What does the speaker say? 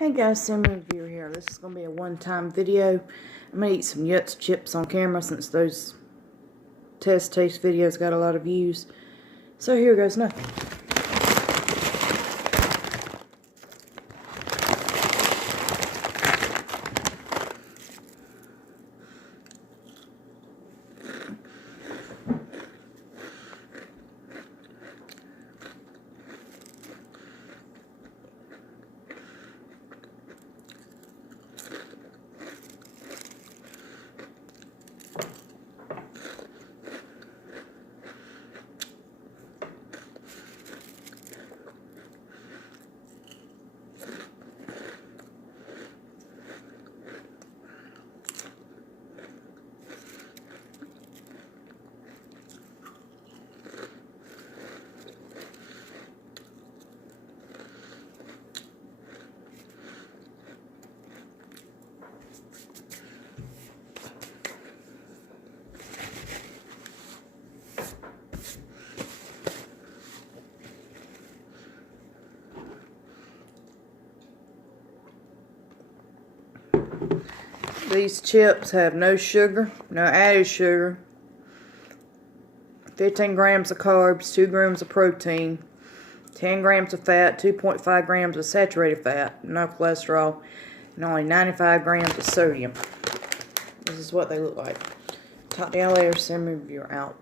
Hey guys, Sam Reviewer here. This is going to be a one-time video. I'm going to eat some Utz chips on camera since those test taste videos got a lot of views. So here goes nothing. These chips have no sugar, no added sugar, 15 grams of carbs, 2 grams of protein, 10 grams of fat, 2.5 grams of saturated fat, no cholesterol, and only 95 grams of sodium. This is what they look like. Talk to y'all later. Sam Reviewer out.